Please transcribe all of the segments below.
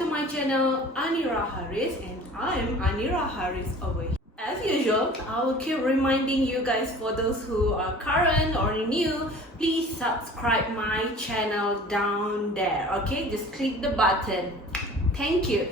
to my channel Anira Haris, and I'm Anira Haris over here. As usual, I will keep reminding you guys, for those who are current or new, please subscribe my channel down there, okay? Just click the button. Thank you.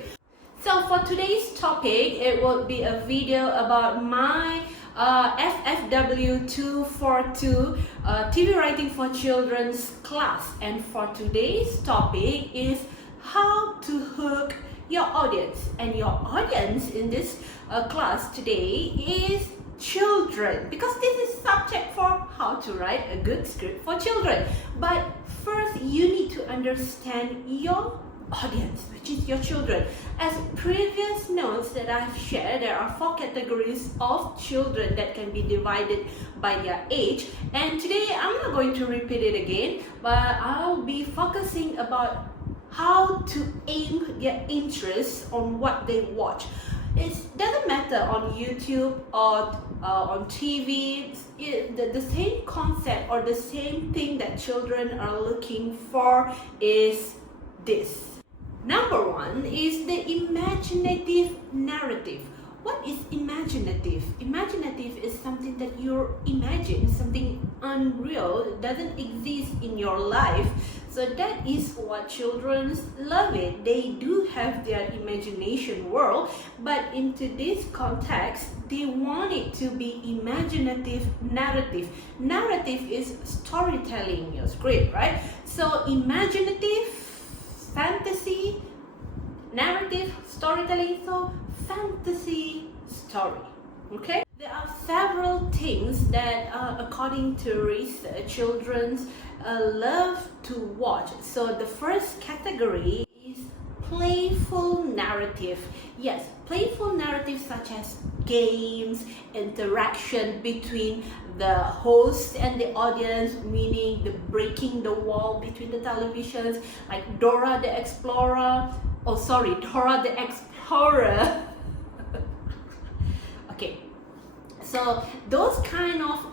So for today's topic, it will be a video about my FFW242 TV Writing for Children's class, and for today's topic is how to hook your audience. And your audience in this class today is children, because this is subject for how to write a good script for children. But first, you need to understand your audience, which is your children. As previous notes that I've shared, there are 4 categories of children that can be divided by their age, and today I'm not going to repeat it again, but I'll be focusing about how to aim their interest on what they watch. It doesn't matter on YouTube or on TV, the same concept or the same thing that children are looking for is this. Number 1 is the imaginative narrative. What is imaginative? Imaginative is something that you imagine, something unreal, doesn't exist in your life. So that is what children love it. They do have their imagination world, but in today's context, they want it to be imaginative narrative. Narrative is storytelling your script, right? So imaginative, fantasy, narrative, storytelling, so fantasy story, okay? There are several things that according to research, children love to watch. So the first category is playful narrative. Yes, playful narrative such as games, interaction between the host and the audience, meaning the breaking the wall between the televisions, like Dora the Explorer. Oh, sorry, Dora the Explorer. Okay, so those kind of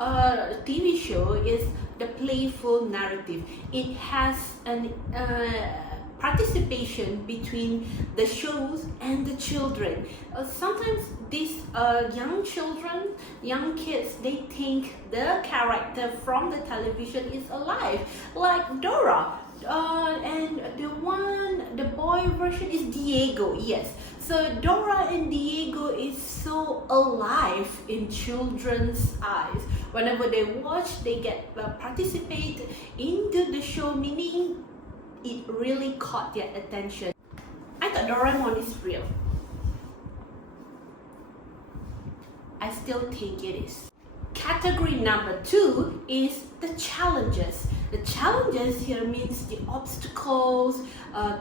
TV show is the playful narrative. It has an participation between the shows and the children. Sometimes these young kids, they think the character from the television is alive, like Dora. And the boy version is Diego. Yes, so Dora and Diego is so alive in children's eyes. Whenever they watch, they get participate into the show, meaning it really caught their attention. I thought Doraemon is real. I still think it is. Category number 2 is the challenges. The challenges here means the obstacles,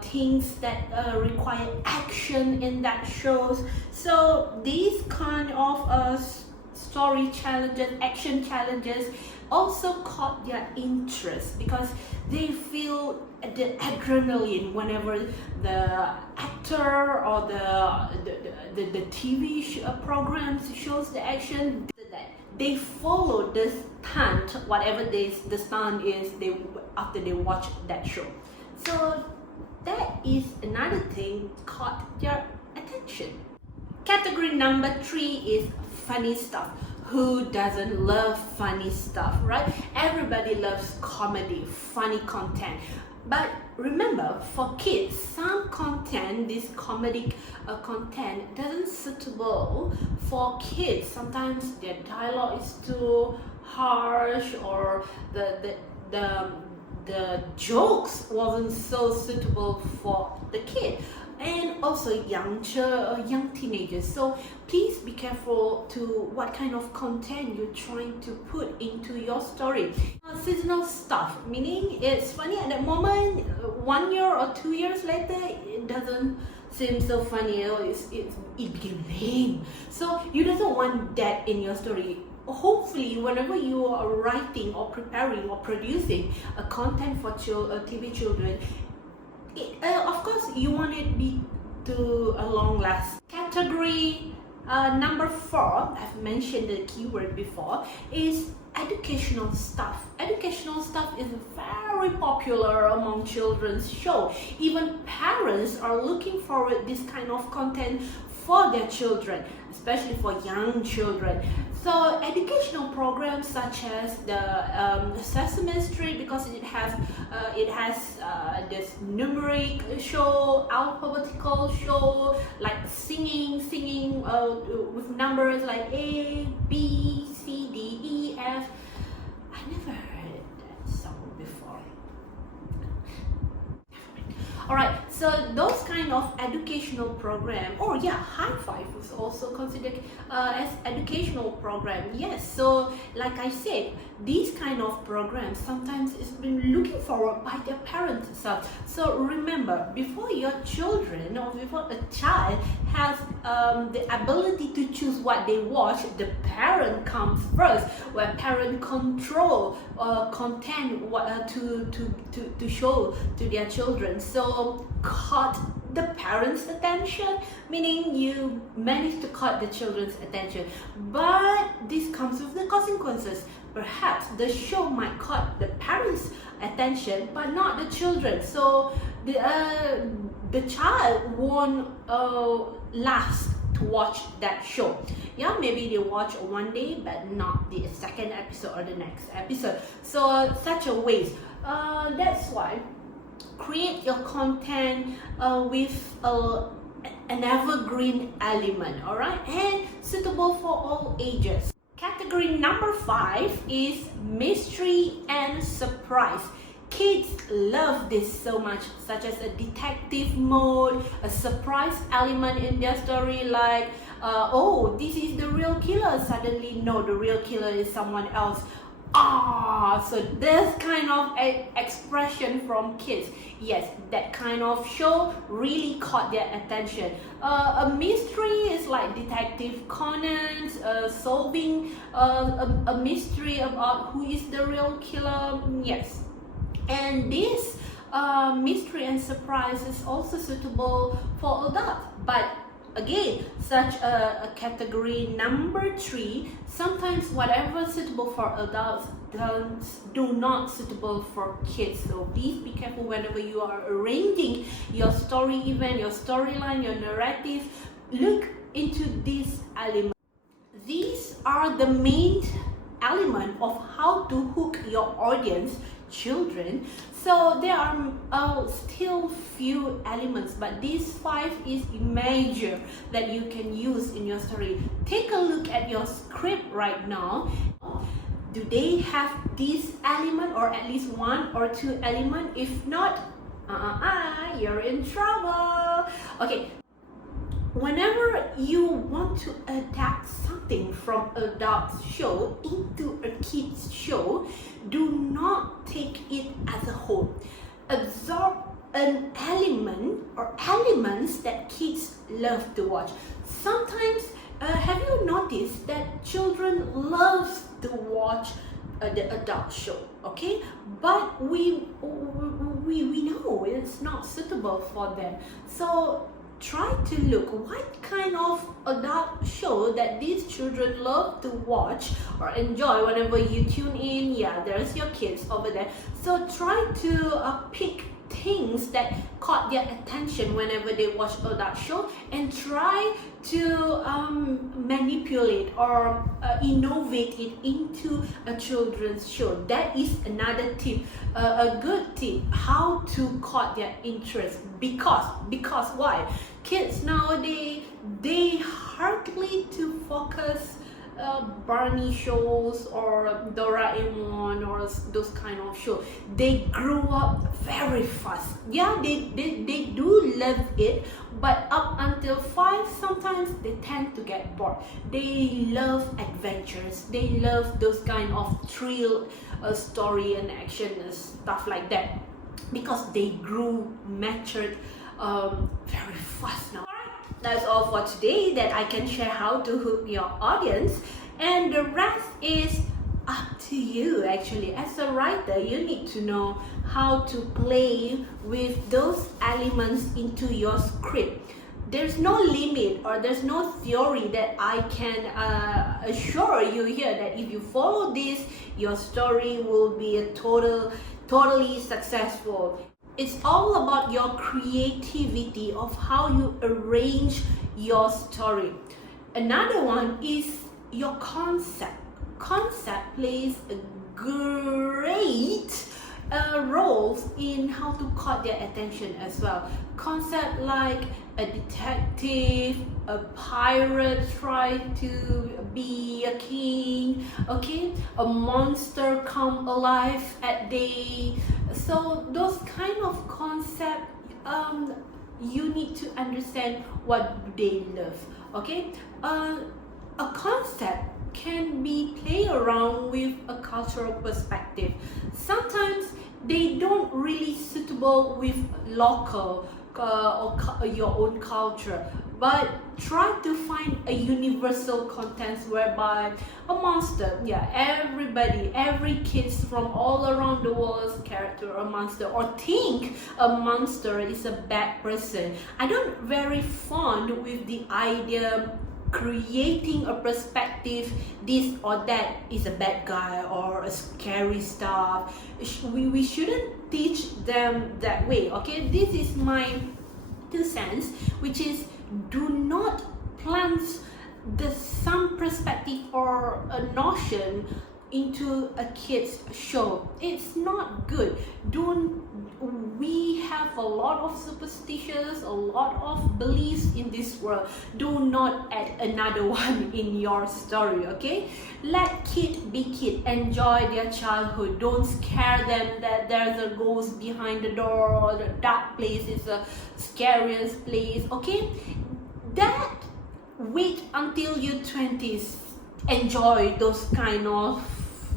things that require action in that shows. So these kind of story challenges, action challenges also caught their interest because they feel the adrenaline whenever the actor or the TV programs shows the action. They follow the stunt, whatever the stunt is, after they watch that show. So that is another thing caught their attention. Category number 3 is funny stuff. Who doesn't love funny stuff, right? Everybody loves comedy, funny content. But remember, for kids, some content, this comedic content, doesn't suitable for kids. Sometimes their dialogue is too harsh, or the jokes wasn't so suitable for the kid, and also young teenagers. So please be careful to what kind of content you're trying to put into your story. Seasonal stuff, meaning it's funny at that moment, 1 year or 2 years later, it doesn't seem so funny, it became lame. So you don't want that in your story. Hopefully, whenever you are writing or preparing or producing a content for TV children, of course you want it be to a long last. Category number 4, I've mentioned the keyword before, is educational stuff. Educational stuff is very popular among children's show. Even parents are looking forward this kind of content for their children, especially for young children. So educational programs such as the Sesame Street, because it has this numeric show, alphabetical show, like singing with numbers like A, B, C, D, E, F. I never heard that song before. Alright, so those kind of educational program, or yeah, High Five is also considered as educational program. Yes, so like I said, these kind of programs sometimes is been looking forward by their parents itself. So remember, before your children or before a child has the ability to choose what they watch, the parent comes first, where parent control content what to show to their children. So caught the parents' attention, meaning you managed to caught the children's attention, but this comes with the consequences. Perhaps the show might caught the parents' attention but not the children, so the child won't last to watch that show. Yeah, maybe they watch one day but not the second episode or the next episode, so such a waste. That's why create your content with an evergreen element, alright, and suitable for all ages. Category number 5 is mystery and surprise. Kids love this so much, such as a detective mode, a surprise element in their story, like oh, this is the real killer, suddenly no, the real killer is someone else. So this kind of expression from kids, yes, that kind of show really caught their attention. A mystery is like Detective Conan, solving a mystery about who is the real killer. Yes, and this mystery and surprise is also suitable for adults, but again, such a category number 3, sometimes whatever suitable for adults do not suitable for kids. So please be careful whenever you are arranging your story event, your storyline, your narrative. Look into these elements. These are the main element of how to hook your audience, children. So there are still few elements, but these 5 is major that you can use in your story. Take a look at your script right now. Do they have this element, or at least 1 or 2 element? If not, you're in trouble. Okay. Whenever you want to adapt something from adult show into a kids show, do not take it as a whole. Absorb an element or elements that kids love to watch. Sometimes, have you noticed that children love to watch the adult show, okay? But we know it's not suitable for them. So try to look what kind of adult show that these children love to watch or enjoy whenever you tune in. Yeah, there's your kids over there. So try to pick things that caught their attention whenever they watch adult show, and try to manipulate or innovate it into a children's show. That is another tip, a good tip how to caught their interest, because why? Kids nowadays, they hardly to focus Barney shows or Doraemon or those kind of shows. They grew up very fast. Yeah, they do love it, but up until 5, sometimes they tend to get bored. They love adventures. They love those kind of thrill story and action and stuff like that, because they grew matured very fast now. That's all for today that I can share how to hook your audience, and the rest is up to you. Actually, as a writer, you need to know how to play with those elements into your script. there's no limit or there's no theory that I can assure you here that if you follow this, your story will be a totally successful. It's all about your creativity of how you arrange your story. Another one is your concept. Concept plays a great roles in how to caught their attention as well. Concept like a detective, a pirate try to be a king, okay, a monster come alive at day. So those kind of concept, you need to understand what they love, okay. A concept can be play around with a cultural perspective. Sometimes they don't really suitable with local or your own culture, but try to find a universal content whereby a monster, yeah, every kids from all around the world's character a monster or think a monster is a bad person. I don't very fond with the idea creating a perspective this or that is a bad guy or a scary stuff. We shouldn't teach them that way, okay. This is my 2 cents, which is do not plant some perspective or a notion into a kid's show. It's not good. We have a lot of superstitions, a lot of beliefs in this world. Do not add another one in your story, okay. Let kid be kid, enjoy their childhood. Don't scare them that there's a ghost behind the door or the dark place is the scariest place, okay. That wait until your 20s, enjoy those kind of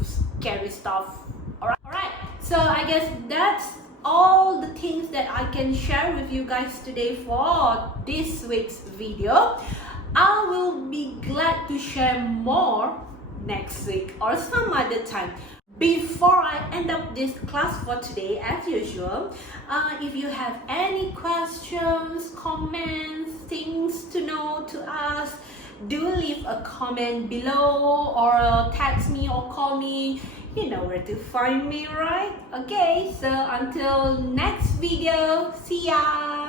scary stuff. Alright, so I guess that's all the things that I can share with you guys today for this week's video. I will be glad to share more next week or some other time. Before I end up this class for today, as usual, if you have any questions, comments, things to know, to ask, do leave a comment below or text me or call me. You know where to find me, right? Okay, so until next video, see ya!